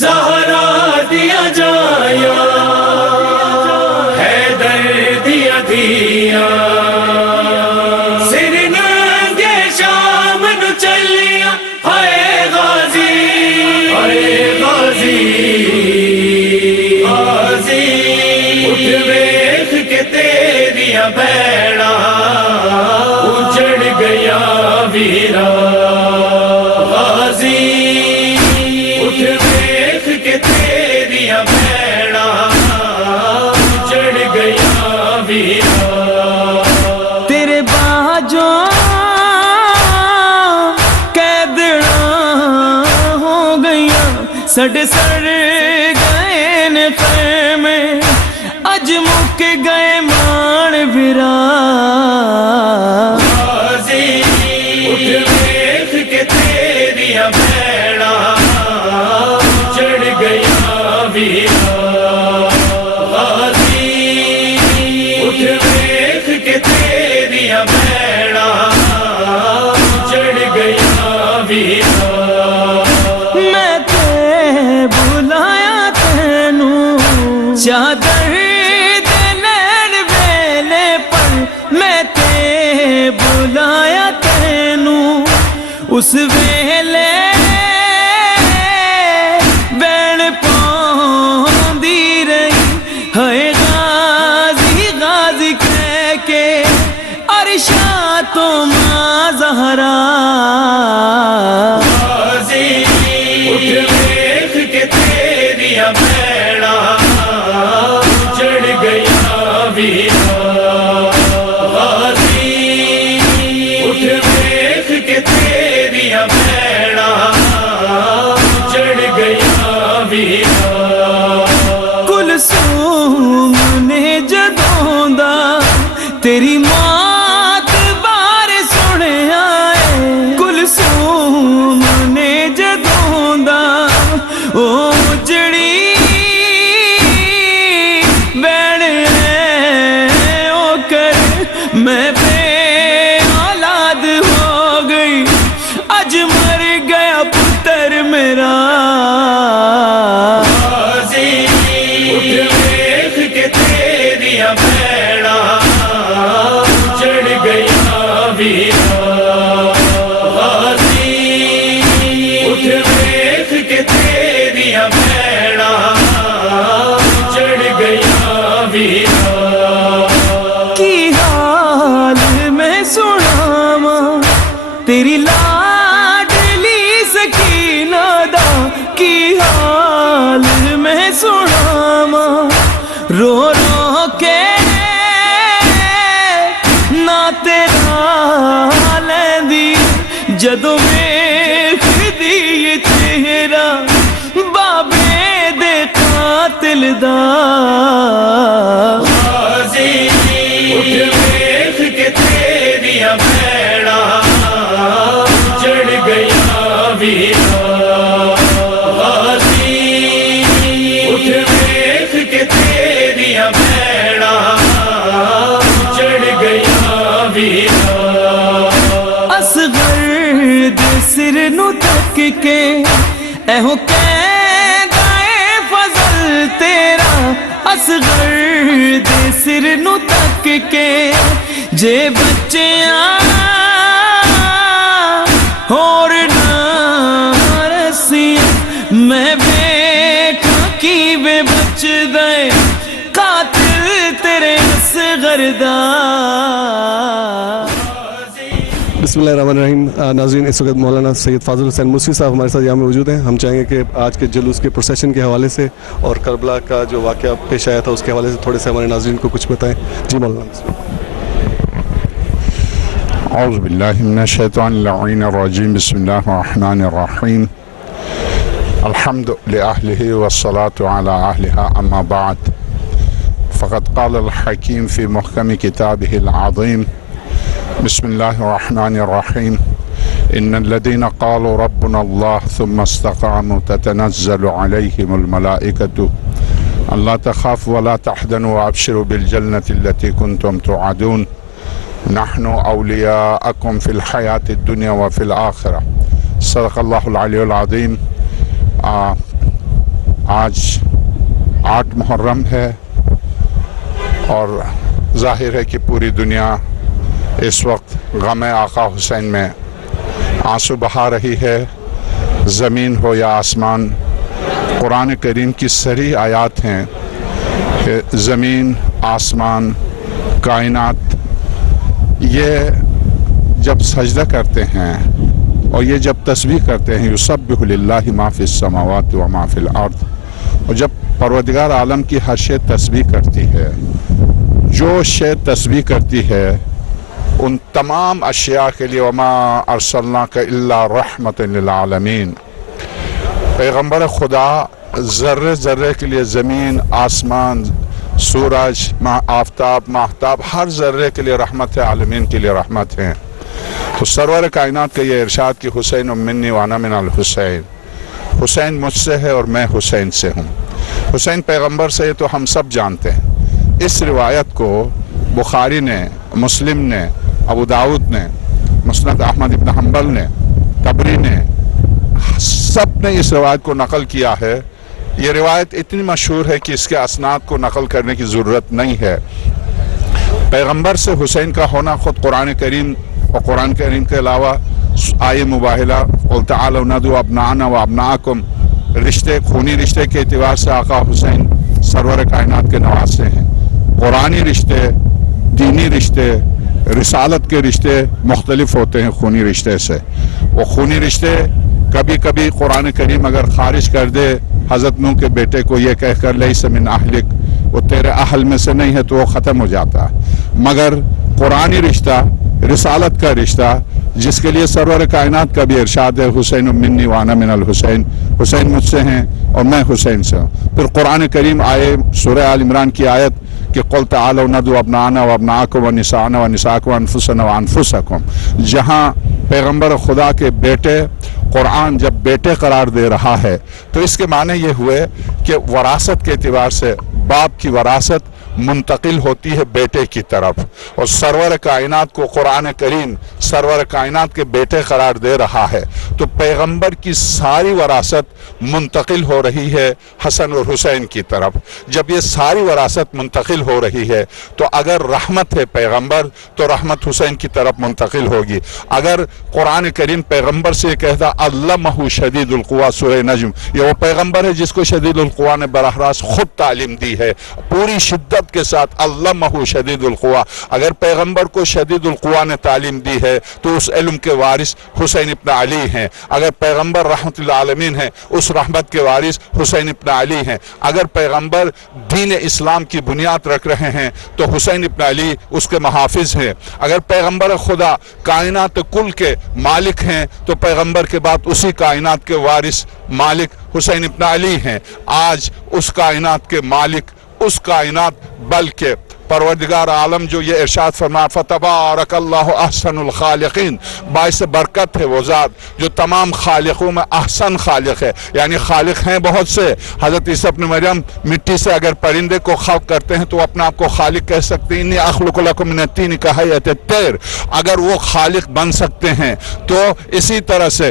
زہرا دیا جایا حیدر دیا دیا سر ننگے شام نو چلیا ہائے غازی غازی غازی اٹھ ویکھ کے تیریاں بیڑا اجڑ گیا ویرا غازی اٹھ ویکھ کے تیریاں بیڑا اجڑ گیا ویرا تیرے باجوں قیدڑاں ہو گئیاں سڑ سڑ گئے نے خیمے اج مک گئے مان بھرا غازی اٹھ ویکھ کے تیریاں بیڑا اجڑ گیا ویرا غازی اٹھ ویکھ کے تیریاں بیڑا اجڑ گیا ویرا میں تے بلایا تینوں چادر دے لین ویلے پر میں تے بلایا تینوں اس ویلے بین پاؤندی رہی ہائے غازی غازی کہہ کے عرشاں تو ماں زہرا غازی اٹھ ویکھ کے تیریاں بیڑا اجڑ گیا ویرا غازی اٹھ ویکھ کے تیریاں بیڑا اجڑ گیا ویرا کلثوم نے جدوں دا تیری مات بارے سنیا ہے کلثوم نے جدوں دا او اجڑی بین او کر میں بے اولاد ہو گئی اج مر گیا پتر میرا غازی اٹھ ویکھ کے تیریاں بیڑا اجڑ گیا ویرا غازی اٹھ ویکھ کے تیریاں بیڑا اجڑ گیا ویرا کی حال میں سناواں تیری لاڈلی سکینہ دا کی حال میں سناواں رو رو کے نہ تیرا لیندی جدوں ویکھدی چہرہ بابے دے قاتل دا غازی اٹھ ویکھ کے تیریاں بیڑا اجڑ گیا ویرا غازی اٹھ ویکھ کے تیریاں بیڑا اجڑ گیا ویرا اصغر دے سر نو تک کے ایہو کہندا اے فضل تیرا اصغر دے سر نو تک کے جے بچیاں اور نہ رسیاں میں بیٹھا کی بے بچ دے قاتل تیرے اصغر دا بسم اللہ الرحمن الرحیم. ناظرین، اس وقت مولانا سید فاضل حسین موسوی صاحب ہمارے ساتھ یہاں موجود ہیں. ہم چاہیں گے کہ آج کے جلوس کے پروسیشن کے حوالے سے اور کربلا کا جو واقعہ پیش آیا تھا اس کے حوالے سے تھوڑے سے ہمارے ناظرین کو کچھ بتائیں. جی مولانا. اعوذ باللہ من الشیطان اللعین الرجیم. بسم اللہ الرحمن الرحیم. الحمد لأہلہ والصلاة علی اہلہا. اما بعد فقد قال الحکیم فی محکم کتابہ العظیم. بسم اللہ الرحمن الرحیم. ان الذين قالوا ربنا الله ثم استقاموا تتنزل عليهم الملائكة ألا تخافوا ولا تحزنوا وابشروا بالجنة التي كنتم توعدون نحن أولياءكم في الحياة الدنيا وفي الآخرة. صدق الله العلي العظيم. آج 8 محرم ہے اور ظاہر ہے کہ پوری دنیا اس وقت غم آقا حسین میں آنسو بہا رہی ہے. زمین ہو یا آسمان، قرآن کریم کی صریح آیات ہیں کہ زمین، آسمان، کائنات یہ جب سجدہ کرتے ہیں اور یہ جب تسبیح کرتے ہیں، یسبح للہ ما فی السماوات و ما فی الارض، اور جب پروردگار عالم کی ہر شے تسبیح کرتی ہے، جو شے تسبیح کرتی ہے ان تمام اشیاء کے لیے وما ارسلناک الا رحمت للعالمین، پیغمبر خدا ذرے ذرے کے لیے زمین، آسمان، سورج، آفتاب، ماہتاب، ہر ذرے کے لیے رحمت ہے، عالمین کے لیے رحمت ہے. تو سرور کائنات کا یہ ارشاد کہ حسین منی وانا من الحسین، حسین مجھ سے ہے اور میں حسین سے ہوں. حسین پیغمبر سے تو ہم سب جانتے ہیں. اس روایت کو بخاری نے، مسلم نے، ابو داؤد نے، مسند احمد ابن حنبل نے، طبری نے، سب نے اس روایت کو نقل کیا ہے. یہ روایت اتنی مشہور ہے کہ اس کے اسناد کو نقل کرنے کی ضرورت نہیں ہے. پیغمبر سے حسین کا ہونا خود قرآن کریم اور قرآن کریم کے علاوہ آیے مباہلہ قل تعالوا ندعو ابناءنا و ابناءکم، رشتے، خونی رشتے کے اعتبار سے آقا حسین سرور کائنات کے نواسے ہیں. قرآنی رشتے، دینی رشتے، رسالت کے رشتے مختلف ہوتے ہیں خونی رشتے سے. وہ خونی رشتے کبھی کبھی قرآن کریم اگر خارج کر دے حضرت نوح کے بیٹے کو یہ کہہ کر لیس من اہلک، وہ تیرے اہل میں سے نہیں ہے، تو وہ ختم ہو جاتا. مگر قرآنی رشتہ، رسالت کا رشتہ، جس کے لیے سرور کائنات کا بھی ارشاد ہے حسین منی وانا من الحسین، حسین مجھ سے ہیں اور میں حسین سے ہوں. پھر قرآن کریم آئے سورہ آل عمران کی آیت کہ قل تعالوا ندعو ابناءنا و ابناءکم و نساءنا و نساءکم و انفسنا و انفسکم، جہاں پیغمبر خدا کے بیٹے قرآن جب بیٹے قرار دے رہا ہے تو اس کے معنی یہ ہوئے کہ وراثت کے اعتبار سے باپ کی وراثت منتقل ہوتی ہے بیٹے کی طرف، اور سرور کائنات کو قرآن کریم سرور کائنات کے بیٹے قرار دے رہا ہے تو پیغمبر کی ساری وراثت منتقل ہو رہی ہے حسن اور حسین کی طرف. جب یہ ساری وراثت منتقل ہو رہی ہے تو اگر رحمت ہے پیغمبر تو رحمت حسین کی طرف منتقل ہوگی. اگر قرآن کریم پیغمبر سے کہتا علمہ شدید القویٰ سورہ نجم، یہ وہ پیغمبر ہے جس کو شدید القویٰ نے براہ راست خود تعلیم دی ہے پوری شدت کے ساتھ، علمہ شدید القویٰ. اگر پیغمبر کو شدید القویٰ نے تعلیم دی ہے تو اس علم کے وارث حسین ابن علی ہیں. اگر پیغمبر رحمت للعالمین ہیں اس رحمت کے وارث حسین ابن علی ہیں. اگر پیغمبر دین اسلام کی بنیاد رکھ رہے ہیں تو حسین ابن علی اس کے محافظ ہیں. اگر پیغمبر خدا کائنات کل کے مالک ہیں تو پیغمبر کے بعد اسی کائنات کے وارث مالک حسین ابن علی ہیں. آج اس کائنات کے مالک، اس کائنات بلکہ پروردگار عالم جو یہ ارشاد فرمایا فتبارک اللہ احسن الخالقین، باعث برکت ہے وہ ذات جو تمام خالقوں میں احسن خالق ہے. یعنی خالق ہیں بہت سے. حضرت عیسیٰ ابن مریم مٹی سے اگر پرندے کو خلق کرتے ہیں تو اپنے آپ کو خالق کہہ سکتے ہیں، انی اخلق لکم من الطین کہیئۃ الطیر. اگر وہ خالق بن سکتے ہیں تو اسی طرح سے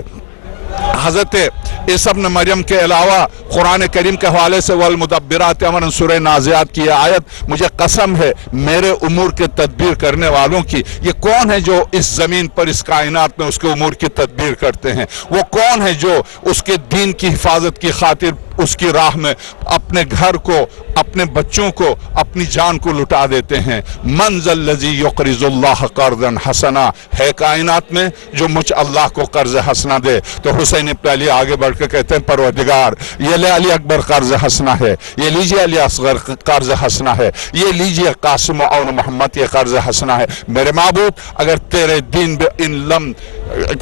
حضرت عیسیٰ ابن مریم کے علاوہ قرآن کریم کے حوالے سے والمدبرات امرا سورہ نازعات کی آیت، مجھے قسم ہے میرے امور کے تدبیر کرنے والوں کی. یہ کون ہے جو اس زمین پر اس کائنات میں اس کے امور کی تدبیر کرتے ہیں؟ وہ کون ہے جو اس کے دین کی حفاظت کی خاطر اس کی راہ میں اپنے گھر کو، اپنے بچوں کو، اپنی جان کو لٹا دیتے ہیں؟ من ذا الذی یقرض اللہ قرضا حسنا، ہے کائنات میں جو مجھ اللہ کو قرض حسنا دے؟ تو حسین ابن علی آگے بڑھ کے کہتے ہیں پروردگار یہ لے علی اکبر قرض حسنا ہے، یہ لیجئے علی اصغر قرض حسنا ہے، یہ لیجئے قاسم و اون محمد یہ قرض حسنا ہے. میرے معبود اگر تیرے دین ان لم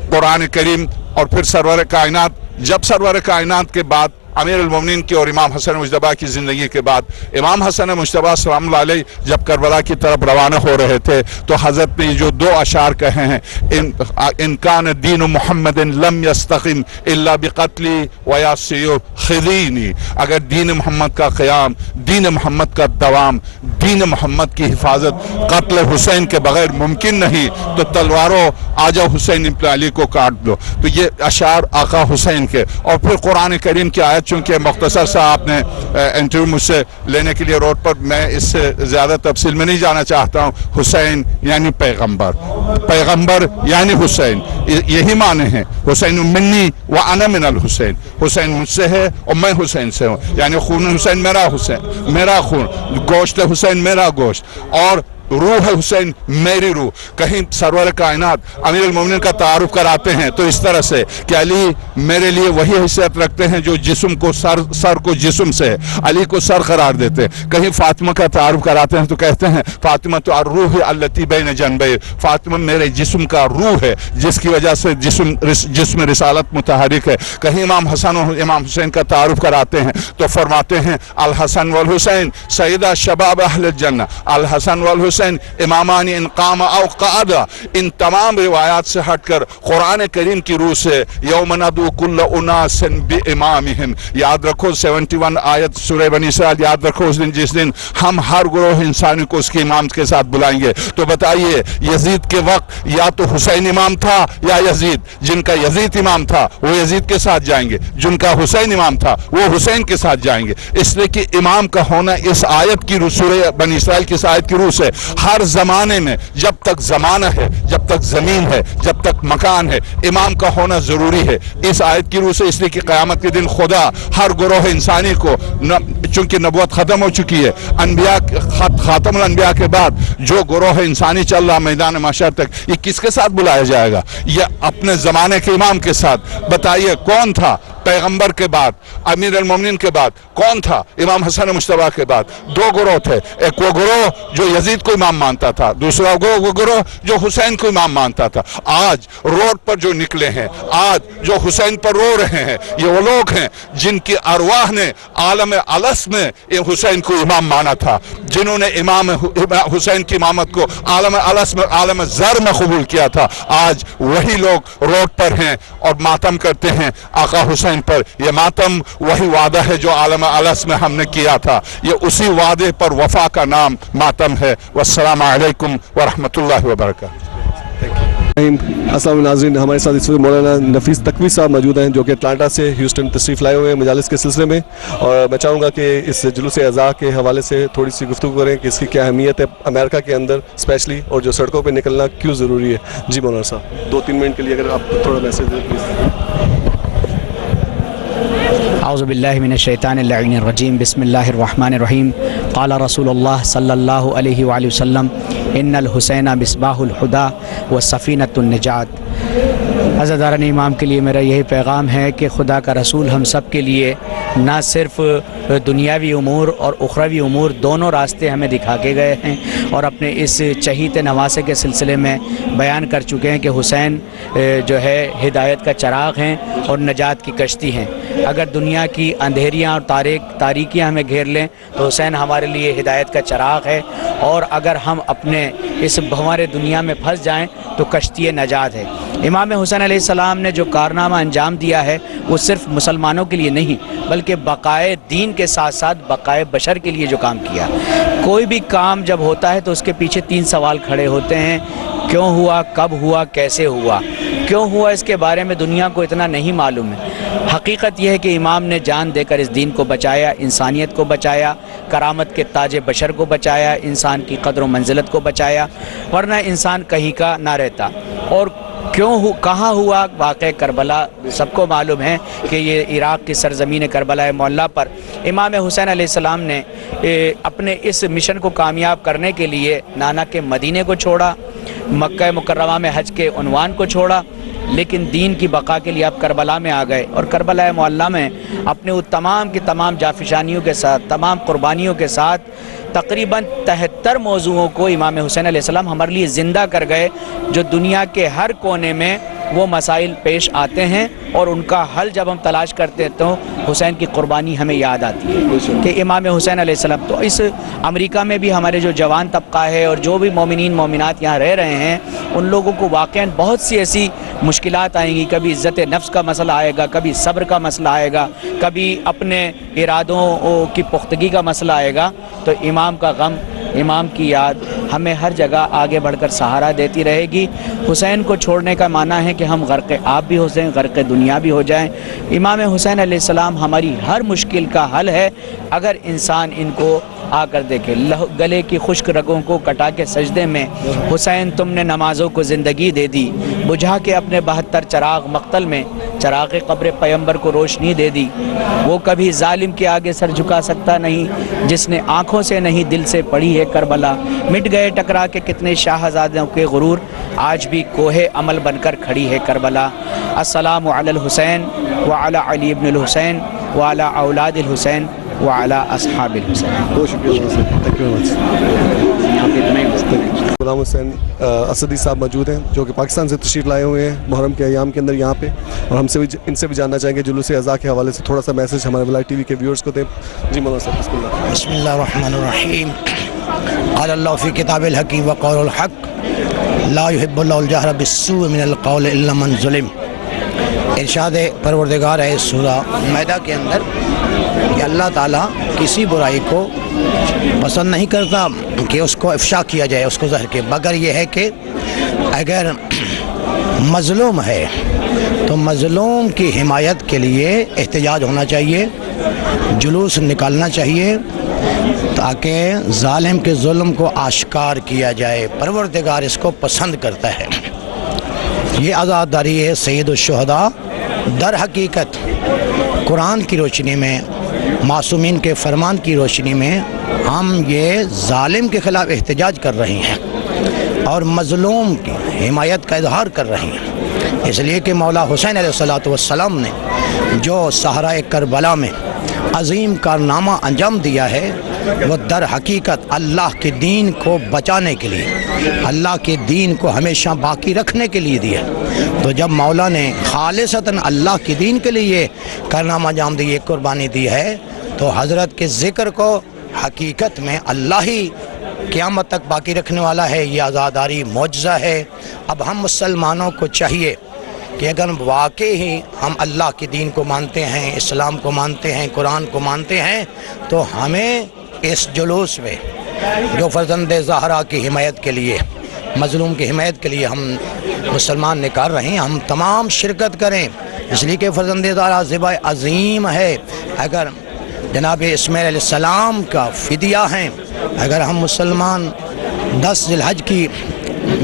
قرآن کریم اور پھر سرور کائنات، جب سرور کائنات کے بعد امیر المومنین کی اور امام حسن مجتبیٰ کی زندگی کے بعد امام حسن مجتبیٰ سلام اللہ علیہ جب کربلا کی طرف روانہ ہو رہے تھے تو حضرت نے جو 2 اشعار کہے ہیں، ان کان دین محمد لم یستقم الا بقتلی ویاسی خذینی، اگر دین محمد کا قیام، دین محمد کا دوام، دین محمد کی حفاظت قتل حسین کے بغیر ممکن نہیں تو تلواروں آجا حسین ابن علی کو کاٹ دو. تو یہ اشعار آقا حسین کے. اور پھر قرآن کریم کی آیت چونکہ مختصر سا آپ نے انٹرویو مجھ سے لینے کے لیے روڈ پر، میں اس سے زیادہ تفصیل میں نہیں جانا چاہتا ہوں. حسین یعنی پیغمبر، پیغمبر یعنی حسین، یہی معنی ہیں. حسین منی و انا من الحسین، حسین مجھ سے ہے اور میں حسین سے ہوں. یعنی خون حسین میرا، حسین میرا خون، گوشت حسین میرا گوشت، اور روح حسین میری روح. کہیں سرور کائنات امیر المومنین کا تعارف کراتے ہیں تو اس طرح سے کہ علی میرے لیے وہی حیثیت رکھتے ہیں جو جسم کو سر کو جسم سے، علی کو سر قرار دیتے ہیں. کہیں فاطمہ کا تعارف کراتے ہیں تو کہتے ہیں فاطمہ تو الروح التی بین جنبی، فاطمہ میرے جسم کا روح ہے جس کی وجہ سے جسم رسالت متحرک ہے. کہیں امام حسن و امام حسین کا تعارف کراتے ہیں تو فرماتے ہیں الحسن والحسین سیدہ شباب اہل الجنہ، الحسن والحسین امامان ان قام او قعدا. ان تمام روایات سے ہٹ کر قرآن کریم کی روح سے یوم ندعو کل اناس بامامہم، یاد رکھو 71 آیت سورہ بنی اسرائیل، یاد رکھو اس دن جس دن ہم ہر گروہ انسانی کو اس کے امام کے ساتھ بلائیں گے. تو بتائیے یزید کے وقت یا تو حسین امام تھا یا یزید؟ جن کا یزید امام تھا وہ یزید کے ساتھ جائیں گے، جن کا حسین امام تھا وہ حسین کے ساتھ جائیں گے. اس لیے کہ امام کا ہونا اس آیت کی روح، سورہ بنی اسرائیل کی اس آیت کی روح سے ہر زمانے میں، جب تک زمانہ ہے، جب تک زمین ہے، جب تک مکان ہے، امام کا ہونا ضروری ہے اس آیت کی روح سے. اس لیے کہ قیامت کے دن خدا ہر گروہ انسانی کو، چونکہ نبوت ختم ہو چکی ہے، انبیاء خاتم الانبیاء کے بعد جو گروہ انسانی چل رہا میدان محشر تک، یہ کس کے ساتھ بلایا جائے گا؟ یہ اپنے زمانے کے امام کے ساتھ. بتائیے کون تھا پیغمبر کے بعد، امیر المومنین کے بعد کون تھا؟ امام حسن مجتبیٰ کے بعد دو گروہ تھے. ایک وہ گروہ جو یزید کو امام مانتا تھا، دوسرا وہ گروہ جو حسین کو امام مانتا تھا. آج روڈ پر جو نکلے ہیں، آج جو حسین پر رو رہے ہیں، یہ وہ لوگ ہیں جن کی ارواح نے عالم الس میں حسین کو امام مانا تھا، جنہوں نے امام حسین کی امامت کو عالم الس میں، عالم زر میں قبول کیا تھا. آج وہی لوگ روڈ پر ہیں اور ماتم کرتے ہیں آقا حسین پر. یہ ماتم وہی وعدہ ہے جو عالم الس میں ہم نے کیا تھا، یہ اسی وعدے پر وفا کا نام ماتم ہے. والسلام علیکم ورحمۃ اللہ وبرکاتہ. السلام ناظرین، ہمارے ساتھ اس وقت مولانا نفیس تقوی صاحب موجود ہیں جو کہ اٹلانٹا سے ہیوسٹن تشریف لائے ہوئے ہیں مجالس کے سلسلے میں، اور میں چاہوں گا کہ اس جلوس اعزاء کے حوالے سے تھوڑی سی گفتگو کریں کہ اس کی کیا اہمیت ہے امریکہ کے اندر اسپیشلی، اور جو سڑکوں پہ نکلنا کیوں ضروری ہے. جی مولانا صاحب 2-3 منٹ کے لیے اگر آپ تھوڑا میسیج دیں پلیز. اعوذ باللہ من الشیطان اللعین الرجیم، بسم اللہ الرحمن الرحیم. قال رسول اللہ صلی اللہ علیہ وآلہ وسلم ان الحسین مصباح الہدی وسفینۃ النجات. عزاداران امام کے لیے میرا یہی پیغام ہے کہ خدا کا رسول ہم سب کے لیے نہ صرف دنیاوی امور اور اخروی امور دونوں راستے ہمیں دکھا کے گئے ہیں، اور اپنے اس چہیت نواسے کے سلسلے میں بیان کر چکے ہیں کہ حسین جو ہے ہدایت کا چراغ ہیں اور نجات کی کشتی ہیں. اگر دنیا کی اندھیریاں اور تاریکیاں ہمیں گھیر لیں تو حسین ہمارے لیے ہدایت کا چراغ ہے، اور اگر ہم اپنے اس بھنورے دنیا میں پھنس جائیں تو کشتی نجات ہے. امام حسین علیہ السلام نے جو کارنامہ انجام دیا ہے وہ صرف مسلمانوں کے لیے نہیں بلکہ بقائے دین کے ساتھ ساتھ بقائے بشر کے لیے جو کام کیا. کوئی بھی کام جب ہوتا ہے تو اس کے پیچھے 3 سوال کھڑے ہوتے ہیں: کیوں ہوا، کب ہوا، کیسے ہوا. کیوں ہوا اس کے بارے میں دنیا کو اتنا نہیں معلوم ہے. حقیقت یہ ہے کہ امام نے جان دے کر اس دین کو بچایا، انسانیت کو بچایا، کرامت کے تاج بشر کو بچایا، انسان کی قدر و منزلت کو بچایا، ورنہ انسان کہیں کا نہ رہتا. اور کہاں ہوا؟ واقع کربلا سب کو معلوم ہے کہ یہ عراق کی سرزمین کربلا معلیٰ پر امام حسین علیہ السلام نے اپنے اس مشن کو کامیاب کرنے کے لیے نانا کے مدینے کو چھوڑا، مکہ مکرمہ میں حج کے عنوان کو چھوڑا، لیکن دین کی بقا کے لیے آپ کربلا میں آ گئے، اور کربلا معلیٰ میں اپنے وہ تمام کی تمام جافشانیوں کے ساتھ، تمام قربانیوں کے ساتھ تقریباً 73 موضوعوں کو امام حسین علیہ السلام ہمارے لیے زندہ کر گئے، جو دنیا کے ہر کونے میں وہ مسائل پیش آتے ہیں اور ان کا حل جب ہم تلاش کرتے ہیں تو حسین کی قربانی ہمیں یاد آتی ہے کہ امام حسین علیہ السلام. تو اس امریکہ میں بھی ہمارے جو جوان طبقہ ہے اور جو بھی مومنین مومنات یہاں رہ رہے ہیں ان لوگوں کو واقعاً بہت سی ایسی مشکلات آئیں گی. کبھی عزت نفس کا مسئلہ آئے گا، کبھی صبر کا مسئلہ آئے گا، کبھی اپنے ارادوں کی پختگی کا مسئلہ آئے گا. تو امام کا غم امام کی یاد ہمیں ہر جگہ آگے بڑھ کر سہارا دیتی رہے گی۔ حسین کو چھوڑنے کا معنی ہے کہ ہم غرق آب بھی ہو جائیں، غرق دنیا بھی ہو جائیں۔ امام حسین علیہ السلام ہماری ہر مشکل کا حل ہے اگر انسان ان کو آ کر دیکھے۔ گلے کی خشک رگوں کو کٹا کے سجدے میں حسین تم نے نمازوں کو زندگی دے دی، بجھا کے اپنے 72 چراغ مقتل میں چراغ قبر پیمبر کو روشنی دے دی۔ وہ کبھی ظالم کے آگے سر جھکا سکتا نہیں جس نے آنکھوں سے نہیں دل سے پڑھی ہے کربلا۔ مٹ گئے ٹکرا کے کتنے شاہزادوں کے غرور، آج بھی کوہ عمل بن کر کھڑی ہے کربلا۔ السلام علی الحسین وعلی علی ابن الحسین وعلی اولاد الحسین وعلی اصحاب الحسین۔ بہت شکریہ تھینک یو ویری مچ۔ غلام حسین اسدی صاحب موجود ہیں جو کہ پاکستان سے تشریف لائے ہوئے ہیں محرم کے ایام کے اندر یہاں پہ، اور ہم سے بھی ان سے بھی جاننا چاہیں گے جلوس اضحیٰ کے حوالے سے تھوڑا سا میسج ہمارے ولایت ٹی وی کے ویورز کو دیں۔ جی مولانا صاحب بسم اللہ۔ بسم اللہ الرحمن الرحیم۔ قال اللہ فی کتاب الحکیم وقول الحق لا يحب اللہ الجہر بالسوء من القول الا من ظلم۔ ارشاد پروردگار ہے سورہ مائدہ کے اندر کہ اللہ تعالیٰ کسی برائی کو پسند نہیں کرتا کہ اس کو افشا کیا جائے، اس کو ظاہر کے، مگر یہ ہے کہ اگر مظلوم ہے تو مظلوم کی حمایت کے لیے احتجاج ہونا چاہیے، جلوس نکالنا چاہیے تاکہ ظالم کے ظلم کو آشکار کیا جائے۔ پروردگار اس کو پسند کرتا ہے۔ یہ عزاداری ہے سید الشہداء۔ در حقیقت قرآن کی روشنی میں، معصومین کے فرمان کی روشنی میں ہم یہ ظالم کے خلاف احتجاج کر رہے ہیں اور مظلوم کی حمایت کا اظہار کر رہے ہیں، اس لیے کہ مولا حسین علیہ السلام نے جو صحرائے کربلا میں عظیم کارنامہ انجام دیا ہے وہ در حقیقت اللہ کے دین کو بچانے کے لیے، اللہ کے دین کو ہمیشہ باقی رکھنے کے لیے دیا۔ تو جب مولا نے خالصتاً اللہ کے دین کے لیے کارنامہ انجام دی، قربانی دی ہے، تو حضرت کے ذکر کو حقیقت میں اللہ ہی قیامت تک باقی رکھنے والا ہے۔ یہ عزاداری معجزہ ہے۔ اب ہم مسلمانوں کو چاہیے کہ اگر واقعی ہی ہم اللہ کے دین کو مانتے ہیں، اسلام کو مانتے ہیں، قرآن کو مانتے ہیں، تو ہمیں اس جلوس میں جو فرزند زہرا کی حمایت کے لیے، مظلوم کی حمایت کے لیے ہم مسلمان نکال رہے ہیں، ہم تمام شرکت کریں، اس لیے کہ فرزند زہرا ذبح عظیم ہے۔ اگر جناب اسماعیل علیہ السلام کا فدیہ ہیں، اگر ہم مسلمان 10 ذی الحج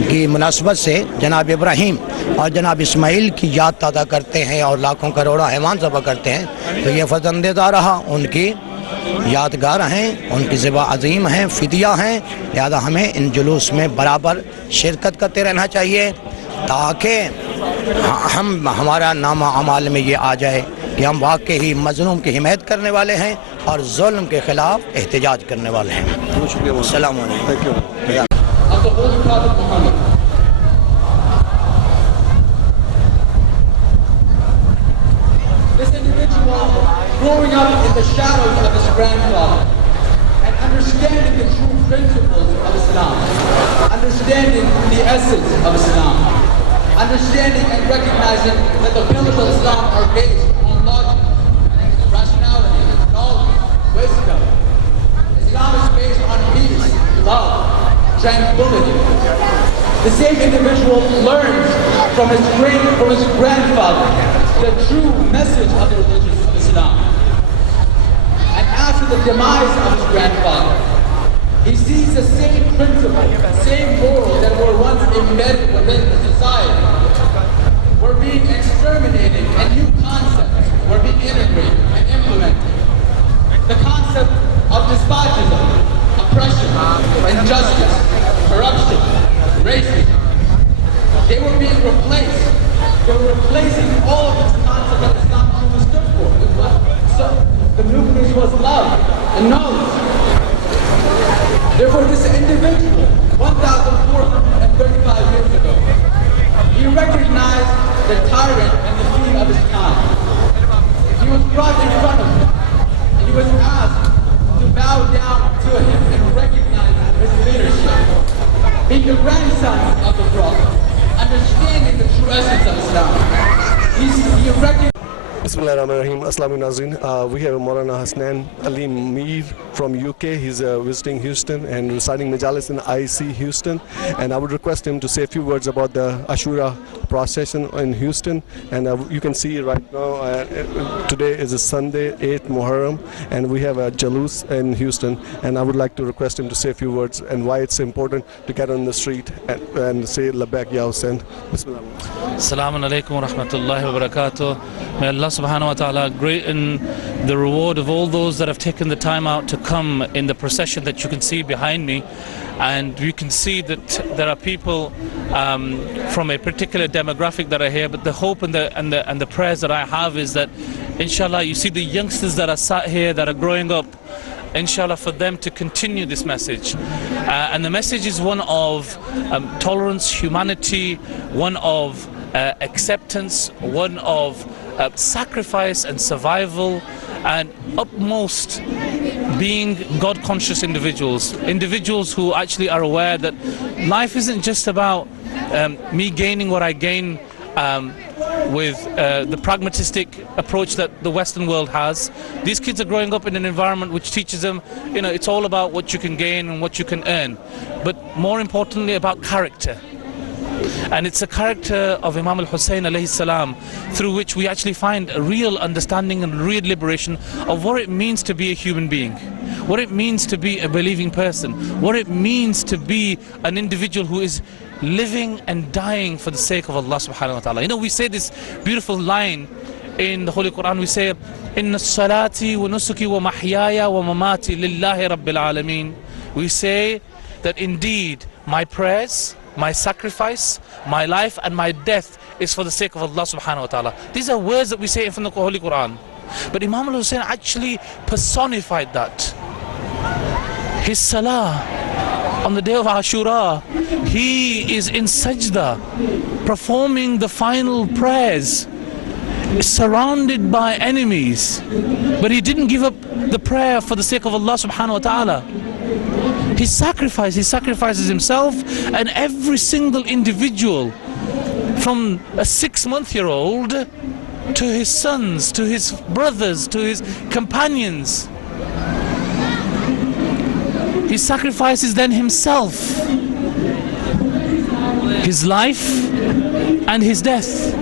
کی مناسبت سے جناب ابراہیم اور جناب اسماعیل کی یاد تازہ کرتے ہیں اور لاکھوں کروڑوں حیوان ذبح کرتے ہیں، تو یہ فرزند زہرا ان کی یادگار ہیں، ان کی ذبح عظیم ہیں، فدیہ ہیں، لہذا ہمیں ان جلوس میں برابر شرکت کرتے رہنا چاہیے تاکہ ہمارا نام اعمال میں یہ آ جائے کہ ہم واقعی مظلوم کی حمایت کرنے والے ہیں اور ظلم کے خلاف احتجاج کرنے والے ہیں۔ بہت شکریہ السلام علیکم۔ Thank you. of the Holy Prophet Muhammad. This individual growing up in the shadows of his grandfather and understanding the true principles of Islam, understanding the essence of Islam, understanding and recognizing that the pillars of Islam are based on logic, rationality, knowledge, wisdom. Islam is based on peace, love, tranquility. The same individual learns from his grandfather the true message of the religion of Islam. And after the demise of his grandfather, he sees the same principles, same morals that were once embedded within the society were being exterminated, and new concepts were being integrated and implemented. The concept of despotism, oppression, injustice, corruption, racism. They were being replaced. They were replacing all of this concept that Islam always stood for. So the nucleus was love and knowledge. Therefore, this individual, 1,435 years ago, Bismillahirrahmanirrahim. Assalamu Nazreen. We have Maulana Hasnan Ali Mir from UK. He's visiting Houston and reciting Majalis in IC Houston. And I would request him to say a few words about the Ashura procession in Houston. And you can see right now, today is a Sunday, 8th Muharram, and we have a Jalus in Houston. And I would like to request him to say a few words and why it's important to get on the street and say Labbaik Ya Hussain. Bismillah. Assalamu alaikum wa rahmatullahi wa barakatuh. May Allah subhanahu wa ta'ala greaten the reward of all those that have taken the time out to come in the procession that you can see behind me. And you can see that there are people from a particular demographic that are here, but the hope and the prayers that I have is that inshallah you see the youngsters that are sat here that are growing up, inshallah for them to continue this message. And the message is one of tolerance, humanity, one of acceptance, one of sacrifice and survival, and utmost being God-conscious individuals who actually are aware that life isn't just about me gaining what I gain with the pragmatistic approach that the Western world has. These kids are growing up in an environment which teaches them, you know, it's all about what you can gain and what you can earn, but more importantly about character. And it's a character of Imam al-Hussein alayhi salam through which we actually find a real understanding and real liberation of what it means to be a human being, what it means to be a believing person, what it means to be an individual who is living and dying for the sake of Allah subhanahu wa ta'ala. You know, we say this beautiful line in the Holy Quran, we say, Inna salati wa nusuki wa mahyaya wa mamati lillahi rabbil alameen. We say that indeed my prayers, my sacrifice, my life and my death is for the sake of Allah subhanahu wa ta'ala. These are words that we say from the Holy Quran. But Imam al-Hussein actually personified that. His salah on the day of Ashura, he is in sajda, performing the final prayers, surrounded by enemies. But he didn't give up the prayer for the sake of Allah subhanahu wa ta'ala. He sacrifices himself and every single individual, from a 6-month-old to his sons, to his brothers, to his companions. He sacrifices then himself, his life and his death.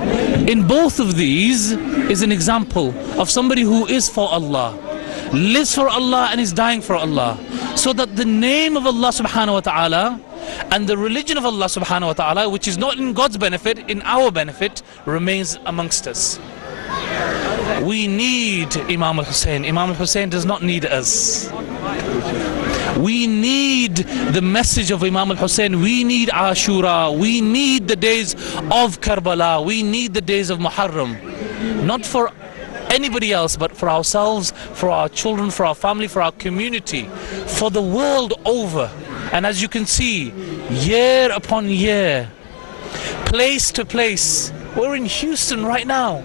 In both of these is an example of somebody who is for Allah, lives for Allah and is dying for Allah, so that the name of Allah subhanahu wa ta'ala and the religion of Allah subhanahu wa ta'ala, which is not in God's benefit, in our benefit, remains amongst us. We need Imam al-Hussein. Imam al-Hussein does not need us. We need the message of Imam al-Hussein. We need Ashura. We need the days of Karbala. We need the days of Muharram. Not for anybody else, but for ourselves, for our children, for our family, for our community, for the world over. And as you can see, year upon year, place to place, we're in Houston right now.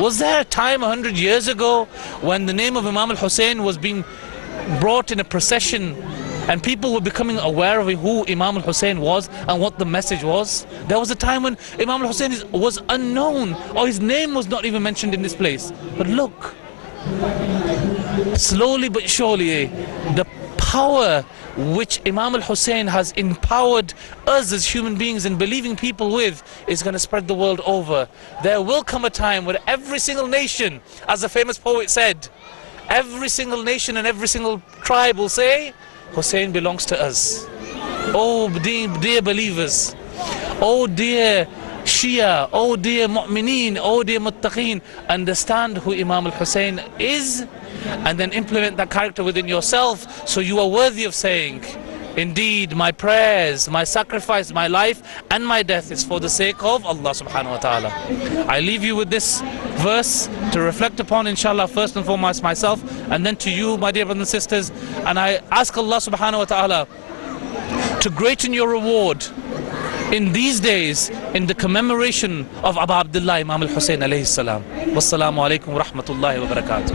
Was there a time 100 years ago when the name of Imam al-Hussein was being brought in a procession and people were becoming aware of who Imam al-Hussein was and what the message was? There was a time when Imam al-Hussein was unknown, or his name was not even mentioned in this place. But look, slowly but surely, the power which Imam al-Hussein has empowered us as human beings and believing people with is going to spread the world over. There will come a time where every single nation, as a famous poet said, every single nation and every single tribe will say, Hussein belongs to us. Oh dear believers, oh dear Shia, oh dear Mu'mineen, oh dear Muttaqeen, understand who Imam al-Hussein is and then implement that character within yourself, so you are worthy of saying, indeed my prayers, my sacrifice, my life and my death is for the sake of Allah subhanahu wa ta'ala. I leave you with this verse to reflect upon, inshallah, first and foremost myself, and then to you, my dear brothers and sisters. And I ask Allah subhanahu wa ta'ala to greaten your reward in these days in the commemoration of Abu Abdullah Imam al-Hussein alayhi salam. Wassalamu alaikum wa rahmatullahi wa barakatuh.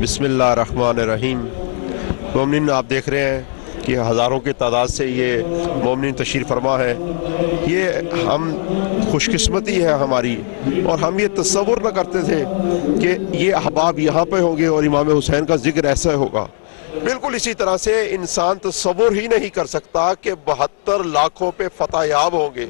بسم اللہ الرحمن الرحیم. مومنین آپ دیکھ رہے ہیں کہ ہزاروں کی تعداد سے یہ مومنین تشریف فرما ہے. یہ ہم خوش قسمتی ہے ہماری, اور ہم یہ تصور نہ کرتے تھے کہ یہ احباب یہاں پہ ہوں گے اور امام حسین کا ذکر ایسا ہوگا. بالکل اسی طرح سے انسان تصور ہی نہیں کر سکتا کہ 72 لاکھوں پہ فتح یاب ہوں گے,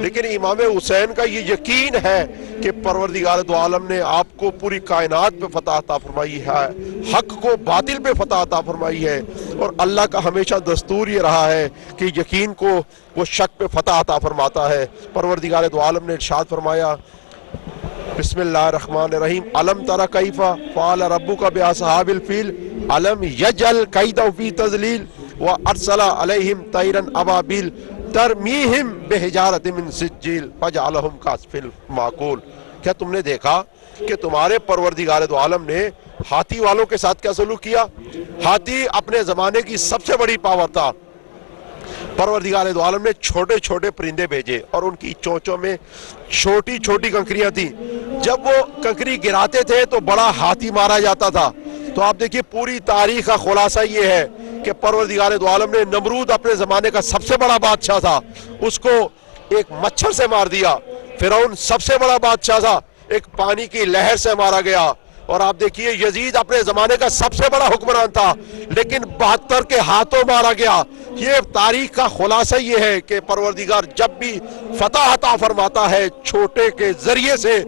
لیکن امام حسین کا یہ یقین ہے کہ پروردگار دو عالم نے آپ کو پوری کائنات پہ فتح عطا فرمائی ہے, حق کو باطل پہ فتح عطا فرمائی ہے, اور اللہ کا ہمیشہ دستور یہ رہا ہے کہ یقین کو وہ شک پہ فتح عطا فرماتا ہے. پروردگار دو عالم نے ارشاد فرمایا بسم اللہ الرحمن الرحیم علم تر کیف فعل ربک باصحاب الفیل علم یجعل کیدہ فی تضلیل وارسل علیہم طیرا ابابیل ترمیہم بحجارۃ من سجیل فجعلہم کعصف مأکول. کیا تم نے دیکھا کہ تمہارے پروردگار دو عالم نے ہاتھی والوں کے ساتھ کیا سلوک کیا؟ ہاتھی اپنے زمانے کی سب سے بڑی پاور تھا. پروردگار دو عالم نے چھوٹے چھوٹے پرندے بھیجے اور ان کی چونچوں میں چھوٹی چھوٹی کنکریاں تھیں. جب وہ کنکری گراتے تھے تو بڑا ہاتھی مارا جاتا تھا. تو آپ دیکھیے پوری تاریخ کا خلاصہ یہ ہے کہ پروردگار دو عالم نے نمرود اپنے زمانے کا سب سے بڑا بادشاہ تھا, اس کو ایک مچھر سے مار دیا. فرعون سب سے بڑا بادشاہ تھا, ایک پانی کی لہر سے مارا گیا. اور آپ دیکھیے یزید اپنے زمانے کا سب سے بڑا حکمران تھا, لیکن 72 کے ہاتھوں مارا گیا. یہ تاریخ کا خلاصہ یہ ہے کہ پروردگار جب بھی فتح عطا فرماتا ہے چھوٹے کے ذریعے سے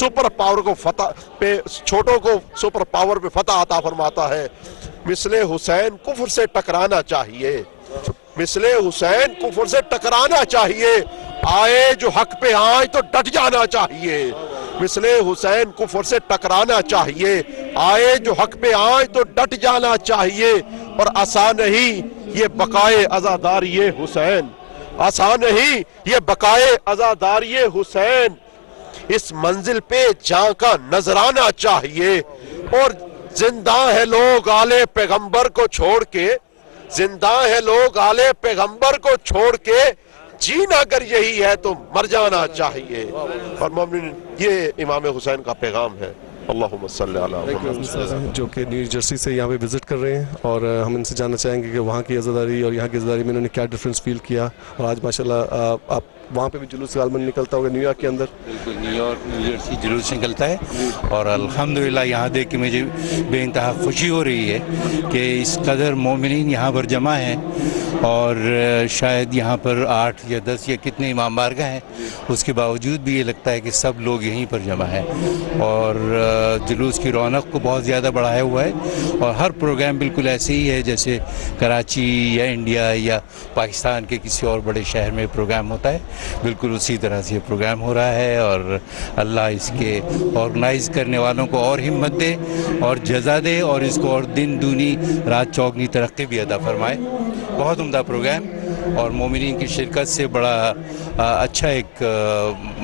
سپر پاور کو فتح پہ, چھوٹوں کو سپر پاور پہ فتح عطا فرماتا ہے. مثل حسین کفر سے ٹکرانا چاہیے, مثل حسین کفر سے ٹکرانا چاہیے, آئے جو حق پہ آئے تو ڈٹ جانا چاہیے. مثل حسین کفر سے ٹکرانا چاہیے, آئے جو حق پہ آئے تو ڈٹ جانا چاہیے. اور آسان نہیں یہ بقائے عزاداری حسین, آسان نہیں یہ بقائے عزاداری حسین. اس منزل پہ جان کا نظرانہ چاہیے. اور زندہ ہے لوگ آل پیغمبر کو چھوڑ کے, زندہ ہے لوگ آل پیغمبر کو چھوڑ کے, جینا اگر یہی ہے تو مر جانا چاہیے. اور مومنین یہ امام حسین کا پیغام ہے. اللہم صلی علی محمد. جو کہ نیو جرسی سے یہاں پہ وزٹ کر رہے ہیں, اور ہم ان سے جاننا چاہیں گے کہ وہاں کی عزاداری اور یہاں کی عزاداری میں انہوں نے کیا ڈفرینس فیل کیا. اور آج ماشاءاللہ آپ وہاں پہ بھی جلوس غالباً نکلتا ہوگا نیو یارک کے اندر. بالکل نیو جرسی جلوس نکلتا ہے, اور الحمدللہ یہاں دیکھ کے مجھے بے انتہا خوشی ہو رہی ہے کہ اس قدر مومنین یہاں پر جمع ہیں. اور شاید یہاں پر 8 یا 10 یا کتنے امام بارگاہ ہیں, اس کے باوجود بھی یہ لگتا ہے کہ سب لوگ یہیں پر جمع ہیں, اور جلوس کی رونق کو بہت زیادہ بڑھایا ہوا ہے. اور ہر پروگرام بالکل ایسے ہی ہے جیسے کراچی یا انڈیا یا پاکستان کے کسی اور بڑے شہر میں پروگرام ہوتا ہے, بالکل اسی طرح سے یہ پروگرام ہو رہا ہے. اور اللہ اس کے آرگنائز کرنے والوں کو اور ہمت دے اور جزا دے, اور اس کو اور دن دونی رات چوگنی ترقی بھی عطا فرمائے. بہت عمدہ پروگرام, اور مومنین کی شرکت سے بڑا اچھا ایک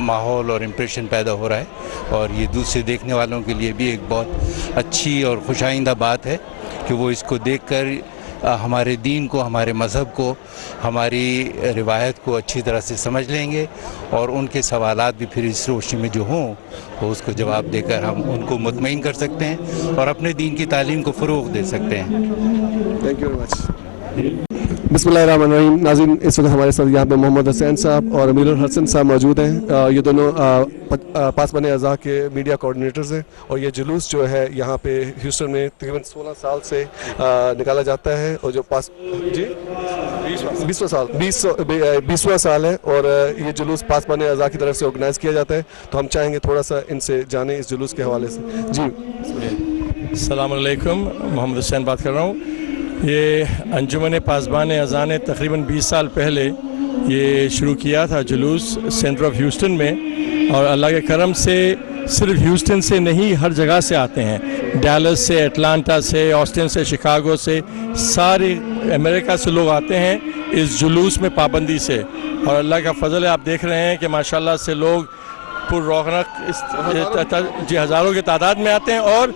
ماحول اور امپریشن پیدا ہو رہا ہے. اور یہ دوسرے دیکھنے والوں کے لیے بھی ایک بہت اچھی اور خوش آئندہ بات ہے کہ وہ اس کو دیکھ کر ہمارے دین کو, ہمارے مذہب کو, ہماری روایت کو اچھی طرح سے سمجھ لیں گے, اور ان کے سوالات بھی پھر اس روشنی میں جو ہوں وہ اس کو جواب دے کر ہم ان کو مطمئن کر سکتے ہیں اور اپنے دین کی تعلیم کو فروغ دے سکتے ہیں. تھینک یو ویری مچ. بسم اللہ الرحمن الرحیم. ناظرین اس وقت ہمارے ساتھ یہاں پہ محمد حسین صاحب اور امیر الحسن صاحب موجود ہیں. یہ دونوں پاسبان اعضاء کے میڈیا کوآرڈینیٹرز ہیں, اور یہ جلوس جو ہے یہاں پہ ہیوسٹن میں تقریباً 16 سال سے نکالا جاتا ہے, اور جو 20واں سال ہے, اور یہ جلوس پاسبان اعضاء کی طرف سے آرگنائز کیا جاتا ہے. تو ہم چاہیں گے تھوڑا سا ان سے جانیں اس جلوس کے حوالے سے. جی السلام علیکم, محمد حسین بات کر رہا ہوں. یہ انجمن پاسبان اعضاء نے تقریباً 20 سال پہلے یہ شروع کیا تھا جلوس سینٹر آف ہیوسٹن میں, اور اللہ کے کرم سے صرف ہیوسٹن سے نہیں ہر جگہ سے آتے ہیں, ڈیلس سے, اٹلانٹا سے, آسٹن سے, شکاگو سے, سارے امریکہ سے لوگ آتے ہیں اس جلوس میں پابندی سے. اور اللہ کا فضل ہے, آپ دیکھ رہے ہیں کہ ماشاءاللہ سے لوگ پر رونق جی ہزاروں کی تعداد میں آتے ہیں. اور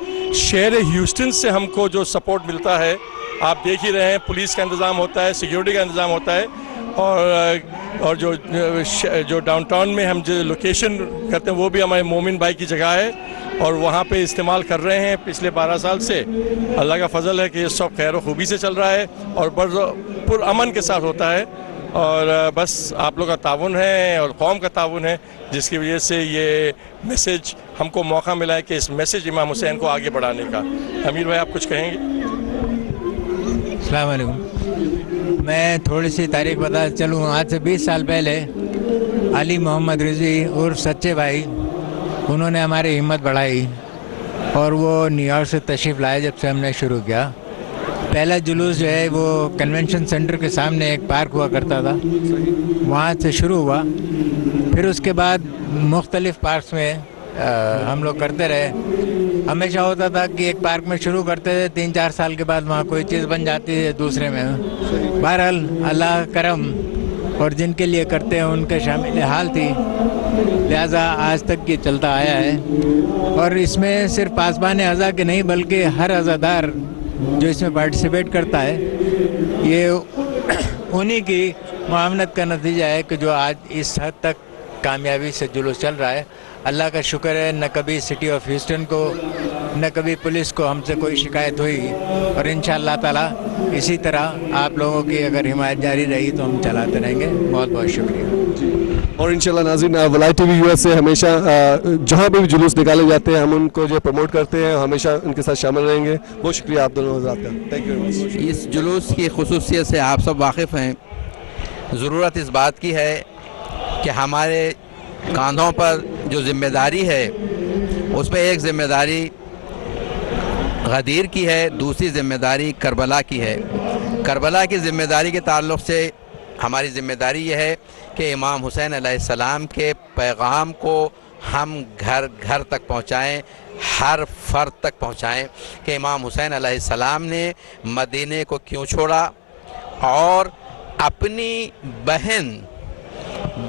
شہر ہیوسٹن سے ہم کو جو سپورٹ ملتا ہے آپ دیکھ ہی رہے ہیں, پولیس کا انتظام ہوتا ہے, سیکیورٹی کا انتظام ہوتا ہے, اور جو ڈاؤن ٹاؤن میں ہم جو لوکیشن کرتے ہیں وہ بھی ہمارے مومن بھائی کی جگہ ہے اور وہاں پہ استعمال کر رہے ہیں پچھلے 12 سال سے. اللہ کا فضل ہے کہ یہ سب خیر و خوبی سے چل رہا ہے اور پر امن کے ساتھ ہوتا ہے. اور بس آپ لوگ کا تعاون ہے اور قوم کا تعاون ہے جس کی وجہ سے یہ میسیج ہم کو موقع ملا ہے کہ اس میسیج امام حسین کو آگے بڑھانے کا. امیر بھائی آپ کچھ کہیں گے؟ السلام علیکم. میں تھوڑی سی تاریخ بتا چلوں. آج سے 20 سال پہلے علی محمد رضوی عرف سچے بھائی انہوں نے ہماری ہمت بڑھائی اور وہ نیو یارک سے تشریف لائے. جب سے ہم نے شروع کیا پہلا جلوس جو ہے وہ کنونشن سینٹر کے سامنے ایک پارک ہوا کرتا تھا وہاں سے شروع ہوا. پھر اس کے بعد مختلف پارکس میں ہم لوگ کرتے رہے. ہمیشہ ہوتا تھا کہ ایک پارک میں شروع کرتے تھے 3-4 سال کے بعد وہاں کوئی چیز بن جاتی ہے دوسرے میں. بہرحال اللہ کرم اور جن کے لیے کرتے ہیں ان کے شامل حال تھی لہٰذا آج تک یہ چلتا آیا ہے. اور اس میں صرف پاسبان اعضاء کے نہیں بلکہ ہر عزادار جو اس میں پارٹیسپیٹ کرتا ہے یہ انہی کی معاونت کا نتیجہ ہے کہ جو آج اس حد تک کامیابی سے جلوس چل رہا ہے. اللہ کا شکر ہے نہ کبھی سٹی آف ہیوسٹن کو نہ کبھی پولیس کو ہم سے کوئی شکایت ہوئی اور انشاءاللہ تعالیٰ اسی طرح آپ لوگوں کی اگر حمایت جاری رہی تو ہم چلاتے رہیں گے. بہت بہت شکریہ. اور انشاءاللہ ناظرین ولایت ٹی وی یو ایس سے ہمیشہ جہاں پہ بھی جلوس نکالے جاتے ہیں ہم ان کو جو پروموٹ کرتے ہیں ہمیشہ ان کے ساتھ شامل رہیں گے. بہت شکریہ آپ دونوں حضرات کا. Thank you very much. اس جلوس کی خصوصیت سے آپ سب واقف ہیں. ضرورت اس بات کی ہے کہ ہمارے کاندھوں پر جو ذمہ داری ہے اس میں ایک ذمہ داری غدیر کی ہے دوسری ذمہ داری کربلا کی ہے. کربلا کی ذمہ داری کے تعلق سے ہماری ذمہ داری یہ ہے کہ امام حسین علیہ السلام کے پیغام کو ہم گھر گھر تک پہنچائیں ہر فرد تک پہنچائیں کہ امام حسین علیہ السلام نے مدینے کو کیوں چھوڑا اور اپنی بہن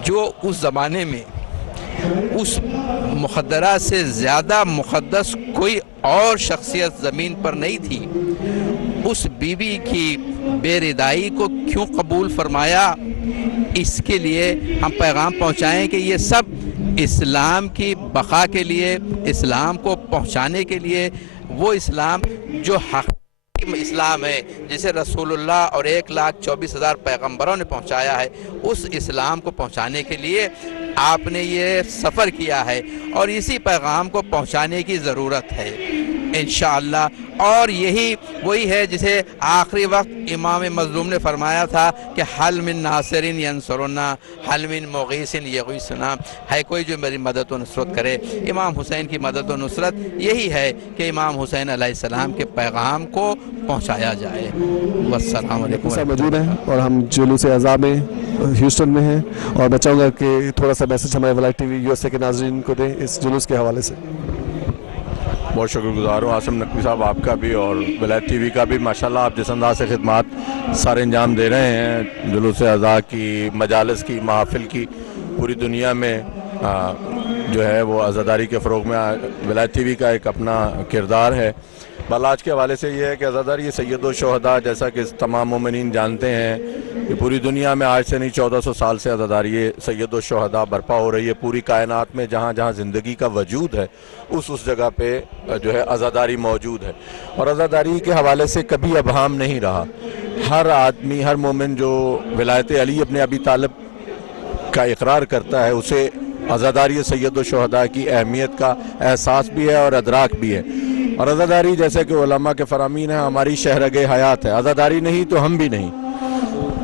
جو اس زمانے میں اس مخدرہ سے زیادہ مقدس کوئی اور شخصیت زمین پر نہیں تھی اس بیوی کی بے ردائی کو کیوں قبول فرمایا. اس کے لیے ہم پیغام پہنچائیں کہ یہ سب اسلام کی بقا کے لیے اسلام کو پہنچانے کے لیے وہ اسلام جو اسلام ہے جسے رسول اللہ اور 1,24,000 پیغمبروں نے پہنچایا ہے اس اسلام کو پہنچانے کے لیے آپ نے یہ سفر کیا ہے اور اسی پیغام کو پہنچانے کی ضرورت ہے انشاءاللہ. اور یہی وہی ہے جسے آخری وقت امام مظلوم نے فرمایا تھا کہ حل من ناصر ینصرنا حل من مغیث یغیثنا. ہے کوئی جو میری مدد و نصرت کرے. امام حسین کی مدد و نصرت یہی ہے کہ امام حسین علیہ السلام کے پیغام کو پہنچایا جائے. والسلام علیکم. موجود ہیں اور ہم جلوس اعزاز میں ہیوسٹن میں ہیں اور میں چاہوں گا کہ تھوڑا سا میسج ہمارے ولایت T V U S A کے ناظرین کو دیں اس جلوس کے حوالے سے. بہت شکر گزار ہوں عاصم نقوی صاحب آپ کا بھی اور ولایت ٹی وی کا بھی. ماشاءاللہ آپ جس انداز سے خدمات سارے انجام دے رہے ہیں جلوس اعزاز کی مجالس کی محافل کی پوری دنیا میں جو ہے وہ عزاداری کے فروغ میں ولایت ٹی وی کا ایک اپنا کردار ہے. آج کے حوالے سے یہ ہے کہ عزاداری سید الشہداء جیسا کہ تمام مومنین جانتے ہیں کہ پوری دنیا میں آج سے نہیں 1400 سال سے عزاداری سید الشہداء برپا ہو رہی ہے. پوری کائنات میں جہاں جہاں زندگی کا وجود ہے اس جگہ پہ جو ہے عزاداری موجود ہے اور عزاداری کے حوالے سے کبھی ابہام نہیں رہا. ہر آدمی ہر مومن جو ولایت علی ابن ابی طالب کا اقرار کرتا ہے اسے عزاداری سید الشہداء کی اہمیت کا احساس بھی ہے اور ادراک بھی ہے. اور عزاداری جیسے کہ علماء کے فرامین ہیں ہماری شہرگ حیات ہے. عزاداری نہیں تو ہم بھی نہیں.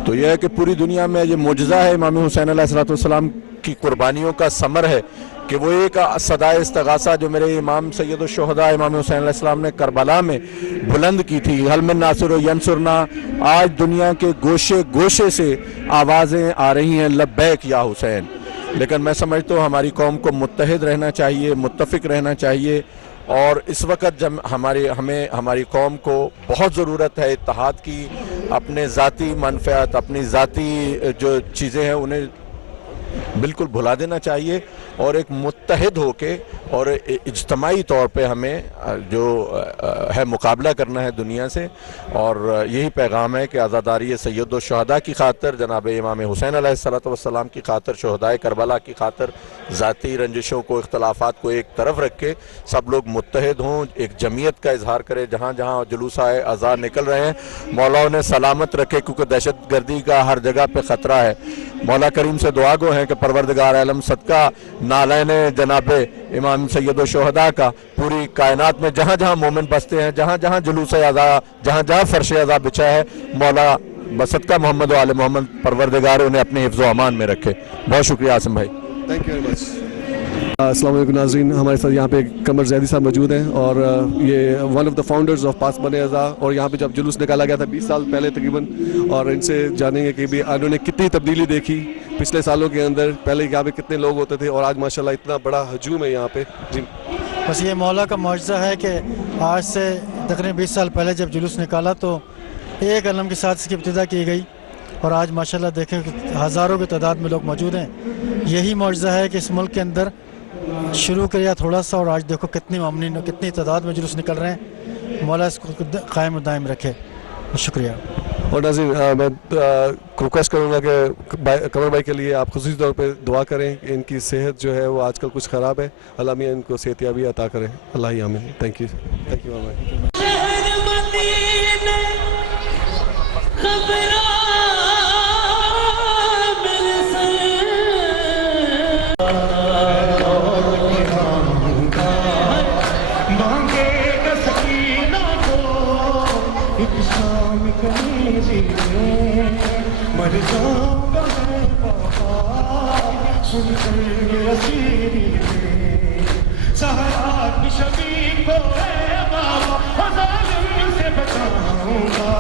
تو یہ ہے کہ پوری دنیا میں یہ معجزہ ہے امام حسین علیہ السلام کی قربانیوں کا ثمر ہے کہ وہ ایک صدائے استغاثہ جو میرے امام سید الشہداء امام حسین علیہ السلام نے کربلا میں بلند کی تھی حل من ناصر ینصرنا. آج دنیا کے گوشے گوشے سے آوازیں آ رہی ہیں لبیک یا حسین. لیکن میں سمجھتا ہوں ہماری قوم کو متحد رہنا چاہیے متفق رہنا چاہیے اور اس وقت جب ہماری قوم کو بہت ضرورت ہے اتحاد کی. اپنے ذاتی منفعت اپنی ذاتی جو چیزیں ہیں انہیں بالکل بھلا دینا چاہیے اور ایک متحد ہو کے اور اجتماعی طور پہ ہمیں جو ہے مقابلہ کرنا ہے دنیا سے. اور یہی پیغام ہے کہ عزاداری سید الشہداء کی خاطر، جناب امام حسین علیہ السلام کی خاطر، شہدائے کربلا کی خاطر ذاتی رنجشوں کو، اختلافات کو ایک طرف رکھ کے سب لوگ متحد ہوں، ایک جمعیت کا اظہار کرے. جہاں جہاں جلوسائے عزا نکل رہے ہیں مولا انہیں سلامت رکھے، کیونکہ دہشت گردی کا ہر جگہ پہ خطرہ ہے. مولا کریم سے دعا گو ہیں کہ پروردگار عالم صدقہ نالین جناب امام سید الشہداء کا پوری کائنات میں جہاں جہاں مومن بستے ہیں، جہاں جہاں جلوس عزا، جہاں جہاں فرش عزا بچا ہے، مولا بصدقہ محمد و آل محمد پروردگار انہیں اپنے حفظ و امان میں رکھے. بہت شکریہ عاصم بھائی. تھینک یو ویری مچ. السلام علیکم ناظرین، ہمارے ساتھ یہاں پہ قمر زیدی صاحب موجود ہیں اور یہ one of the founders of Pasban اعضا. اور یہاں پہ جب جلوس نکالا گیا تھا 20 سال پہلے تقریباً، اور ان سے جانیں گے کہ بھی انہوں نے کتنی تبدیلی دیکھی پچھلے سالوں کے اندر. پہلے یہاں پہ کتنے لوگ ہوتے تھے اور آج ماشاءاللہ اتنا بڑا ہجوم ہے یہاں پہ. جی بس یہ مولا کا معجزہ ہے کہ آج سے تقریباً 20 سال پہلے جب جلوس نکالا تو ایک علم کے ساتھ اس کی ابتدا کی گئی، اور آج ماشاءاللہ دیکھیں کہ ہزاروں کی تعداد میں لوگ موجود ہیں. یہی معجزہ ہے کہ اس ملک کے اندر شروع کیا تھوڑا سا اور آج دیکھو کتنی مومنین کتنی تعداد میں جلوس نکل رہے ہیں. مولا اس کو قائم و دائم رکھے. شکریہ. اور ناظرین میں ریکویسٹ کروں گا کہ قمر بھائی کے لیے آپ خصوصی طور پہ دعا کریں کہ ان کی صحت جو ہے وہ آج کل کچھ خراب ہے، اللہ میاں ان کو صحت یابی عطا کرے. اللہ ہی آمین. Thank you. تھینک یو بھائی. مر جاؤں گا میں بابا سن کر اسیری میں سہارا کی شبی کو اے بابا ظالم سے بچاؤں گا.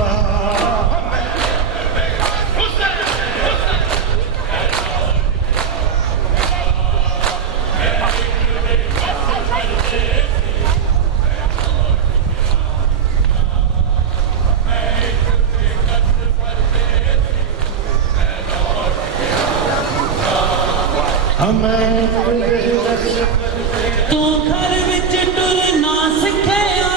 تو گھر وچ ٹرنا سکھیا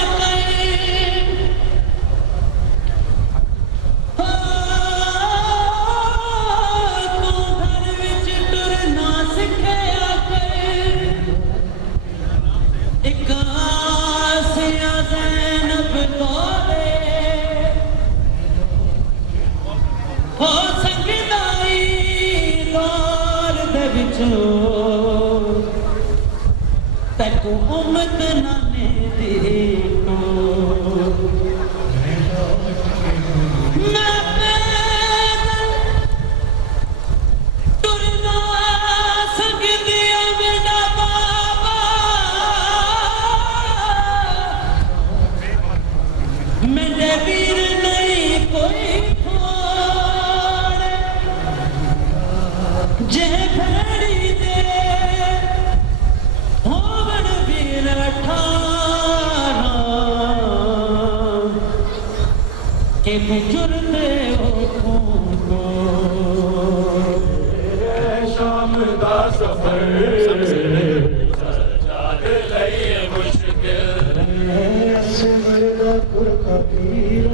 تک امت نہ میری کو میں ٹرنا سکدیا میرا بابا میرے ویر نہیں کوئی کھوڑ جے بھڑی دے کہ جرتے ہو شام دا سفر سجاد لئے مشکل اصغر دا کبیر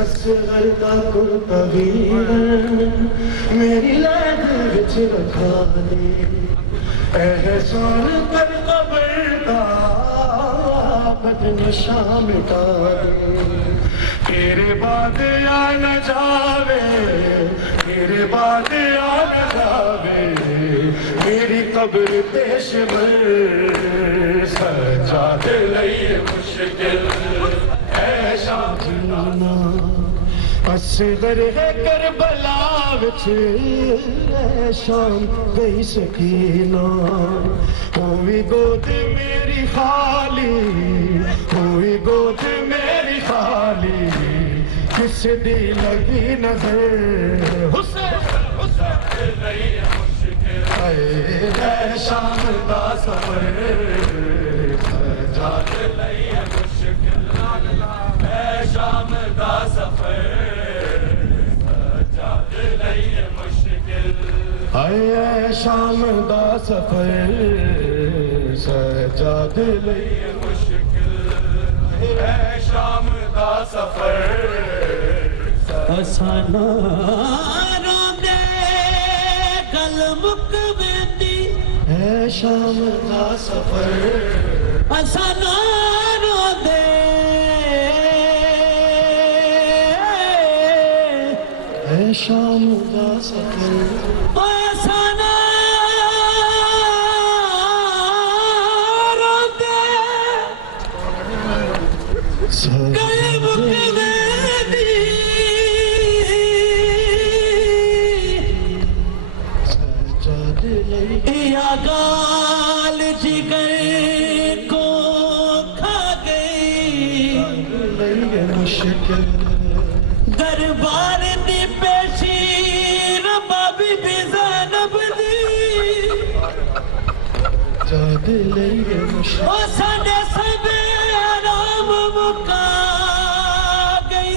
اصغر دا کبیر میری لائد وچ رکھا دے احسان پر قبر دا بد نشا مٹا دے تیرے بعد آ نہ جاوے تیرے بعد آ نہ جاوے میری قبر پیشور سجاد لئے مشکل اے شام جینا اصغر ہے کربلا وچ اے شام گئی سکینہ ہوئی گود میری خالی ہوئی گود میری خالی کس دی لگی نظر حسین حسین لئے مشکل اے شام دا سفر سجاد لئے مشکل اے شام دا سفر سجاد لئے مشکل ہائے شام دا سفر سجاد لئی مشکل ہے شام دا سفر اسانا روندے گل مک ویندی ہے شام دا سفر اسانا روندے ہے شام دا سفر اسانا روندے گل مک یا گال جگر کو کھا گئی مشکل دربار دی پیشی ربابی بی زینب دی جاد لئی مشکل او ساڈے سبے آرام مکا گئی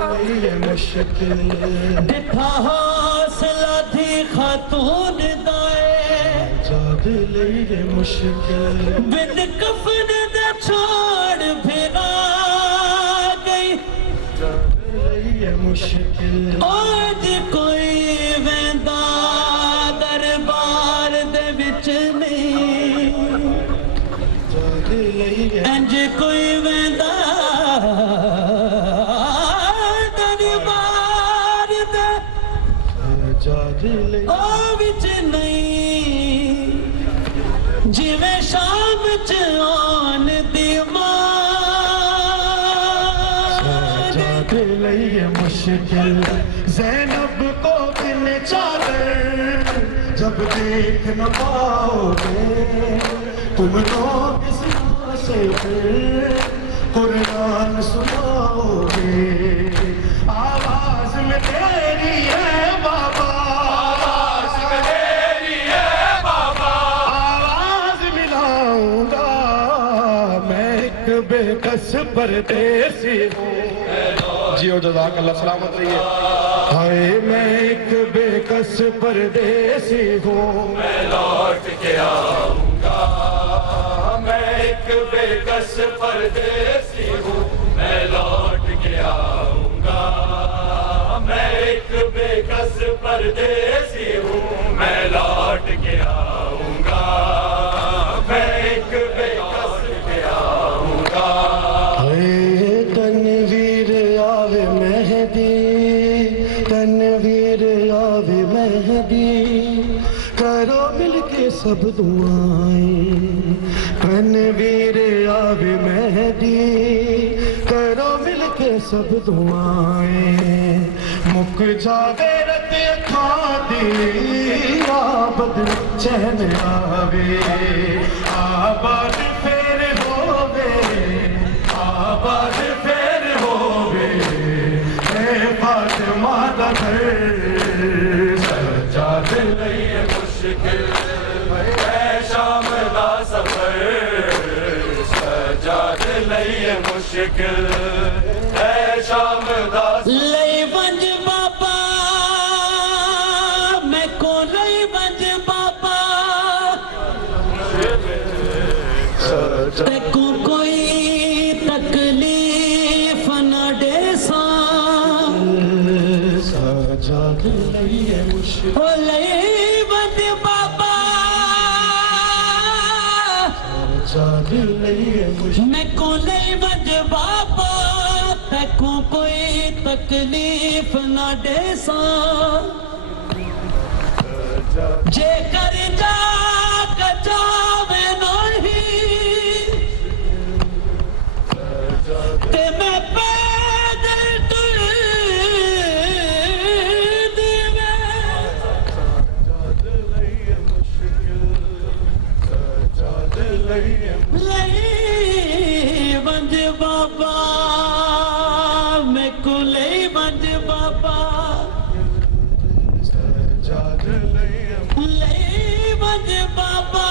لئی مشکل دکھا حوصلہ تھی خاتون دائے جاد لئی مشکل بن کفن دے چھوڑ پھرا گئی لئی مشکل آج کوئی ویندا دربار دے وچ نہیں جاد لئی انج کوئی ویندا دربار دے جاد لئی وچ نہیں جویں شام چ آن دی جاد لئی مشکل زینب کو بن چادر جب دیکھ نہ پاؤ گے تم تو کس سے پھر قرآن سناؤ گے آواز میں تیری ہے بابا آواز میں تیری ہے بابا آواز ملاؤں گا میں ایک بے کس پردیسی ہوں جی اور جزاک اللہ سلامت رہیے ہائے میں ایک بے کس پردیسی ہوں میں لوٹ کے آؤں گا میں ایک بے کس پردیسی ہوں میں لوٹ کے آؤں گا میں ایک بے کس پردیسی ہوں میں لوٹ کے آؤں گا میں ایک بے کس کے آؤں گا تنویر آوے مہدی تنویر آوے مہدی کرو مل کے سب دعائیں تنویر آوے مہدی کرو مل کے سب دعائیں مک جاوے رت اکھاں دی آبد چین آوے آباد پھر ہووے آباد پھر ہووے اے فاطمہ دا گھر سجاد لئی مشکل اے شام دا سفر سجاد لئی مشکل اے شام دا لئی ونج بابا میں کو لئی ونج بابا تے کو کوئی تکلیف نہ دے ساں سجاد لئی مشکل او لئی ونج بابا سجاد لئی مشکل میں کو لئی ونج بابا تے کو کوئی تکلیف نہ دے ساں جے کر جا کچاوے نہیں تے میں پیدل ٹر دیوے لئی ونج بابا میں کو لئی ونج بابا لئی ونج بابا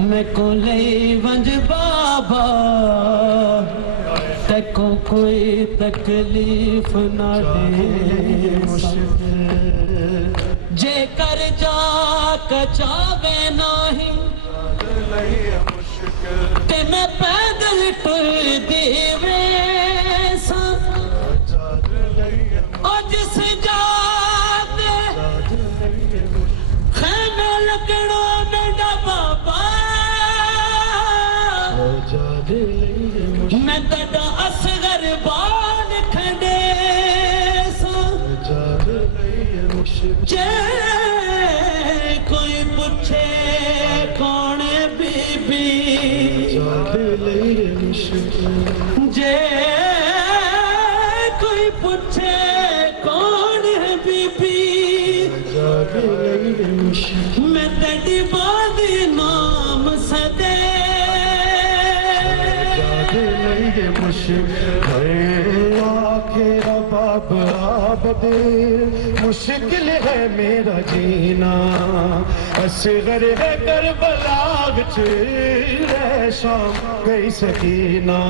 میں کو لئی ونج بابا تکو کوئی تکلیف نہ دے جے کر جا کچاوے نہیں تے میں پیدل ٹر دیوے سا اور جس جات خیمے لکڑوں میں ڈبا میں تڑا اصغر بان کھڑے سا جے کوئی پوچھے کون بی بی جے کوئی پوچھے کون ہے بی بی میں تڑی بادی نام سدے آخر باب آبد مشکل ہے میرا جینا اصغر ہے کربلا وچ رہ شام گئی سکینہ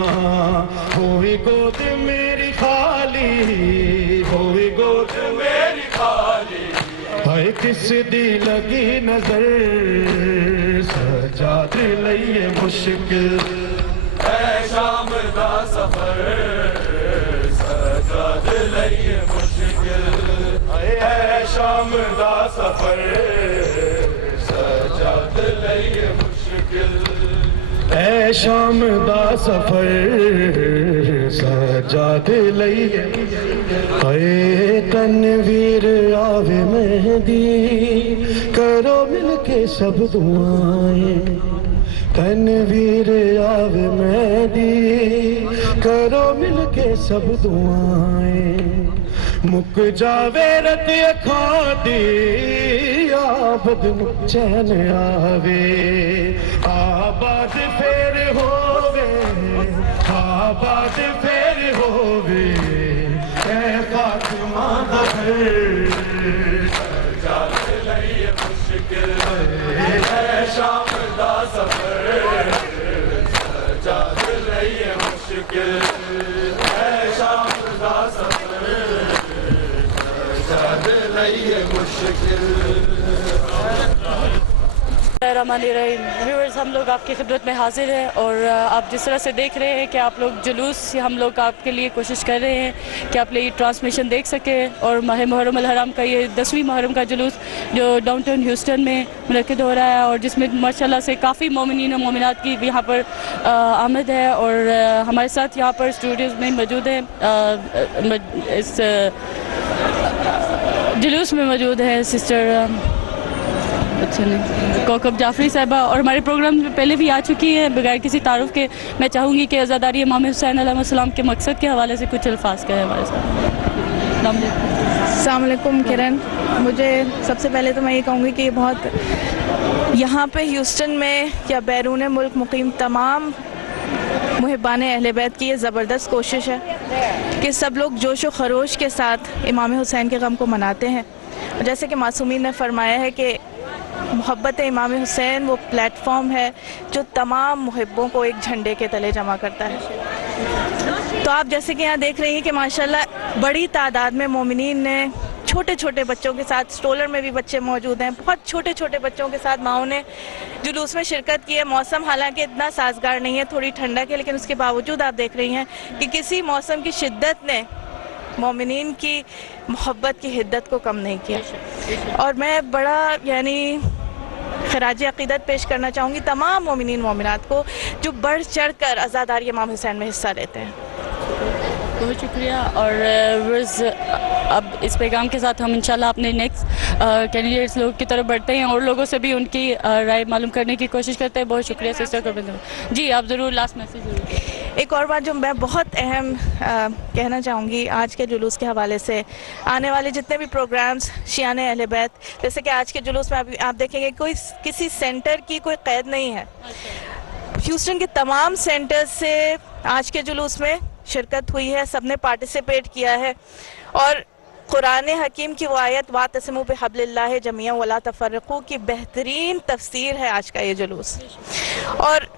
ہوئی گود میری خالی ہوئی گود میری خالی ہائے کس دی لگی نظر سجاد لئیے مشکل اے شام دا سفر سجاد لئیے مشکل اے شام دا سفر سجاد لئیے مشکل اے شام دا سفر سجاد لئیے اے تنویر آوے مہدی کرو مل کے سب دعائیں تنویر آوے مہدی کرو مل کے سب دعائیں مک جاوے رت اکھاں دی آبد چین آوے آباد پھر ہووے آباد پھر ہووے اے فاطمہ دا گھر سجاد لئیے مشکل اے شام دا سفر سجاد لئیے مشکل اے شام دا سفر سجاد لئیے مشکل الرحمن الرحیم ویورز ہم لوگ آپ کی خدمت میں حاضر ہیں اور آپ جس طرح سے دیکھ رہے ہیں کہ آپ لوگ جلوس ہم لوگ آپ کے لیے کوشش کر رہے ہیں کہ آپ یہ ٹرانسمیشن دیکھ سکیں اور ماہ محرم الحرام کا یہ 10ویں محرم کا جلوس جو ڈاؤن ٹاؤن ہیوسٹن میں منعقد ہو رہا ہے اور جس میں ماشاءاللہ سے کافی مومنین و مومنات کی بھی یہاں پر آمد ہے اور ہمارے ساتھ یہاں پر اسٹوڈیوز میں موجود ہیں اس جلوس میں موجود ہیں سسٹر کوکب جعفری صاحبہ اور ہمارے پروگرام میں پہلے بھی آ چکی ہیں بغیر کسی تعارف کے میں چاہوں گی کہ عزاداری امام حسین علیہ السلام کے مقصد کے حوالے سے کچھ الفاظ کہیں ہمارے ساتھ. السلام علیکم کرن. مجھے سب سے پہلے تو میں یہ کہوں گی کہ یہ بہت یہاں پہ ہیوسٹن میں یا بیرون ملک مقیم تمام محبان اہل بیت کی یہ زبردست کوشش ہے کہ سب لوگ جوش و خروش کے ساتھ امام حسین کے غم کو مناتے ہیں. جیسے کہ معصومین نے فرمایا ہے کہ محبت امام حسین وہ پلیٹ فارم ہے جو تمام محبوں کو ایک جھنڈے کے تلے جمع کرتا ہے. تو آپ جیسے کہ یہاں دیکھ رہی ہیں کہ ماشاءاللہ بڑی تعداد میں مومنین نے چھوٹے چھوٹے بچوں کے ساتھ سٹولر میں بھی بچے موجود ہیں بہت چھوٹے چھوٹے بچوں کے ساتھ ماؤں نے جلوس میں شرکت کی ہے. موسم حالانکہ اتنا سازگار نہیں ہے تھوڑی ٹھنڈک ہے لیکن اس کے باوجود آپ دیکھ رہی ہیں کہ کسی موسم کی شدت نے مومنین کی محبت کی حدت کو کم نہیں کیا. اور میں بڑا خراج عقیدت پیش کرنا چاہوں گی تمام مومنین مومنات کو جو بڑھ چڑھ کر عزاداری امام حسین میں حصہ لیتے ہیں. بہت شکریہ. اور اب اس پیغام کے ساتھ ہم انشاءاللہ اپنے نیکسٹ کینڈیڈیٹس لوگ کی طرف بڑھتے ہیں اور لوگوں سے بھی ان کی رائے معلوم کرنے کی کوشش کرتے ہیں. بہت شکریہ سسٹر گوبند. جی آپ ضرور لاسٹ میسیج ضرور. ایک اور بات جو میں بہت اہم کہنا چاہوں گی آج کے جلوس کے حوالے سے آنے والے جتنے بھی پروگرامز شیعان اہل بیت جیسے کہ آج کے جلوس میں آپ دیکھیں گے کوئی کسی سینٹر کی کوئی قید نہیں ہے. ہیوسٹن کے تمام سینٹر سے آج کے جلوس میں شرکت ہوئی ہے. سب نے پارٹیسپیٹ کیا ہے اور قرآن حکیم کی وہ آیت وَاعْتَصِمُوا بِحَبْلِ اللَّهِ جَمِيعًا وَلَا تَفَرَّقُوا کی بہترین تفسیر ہے آج کا یہ جلوس. اور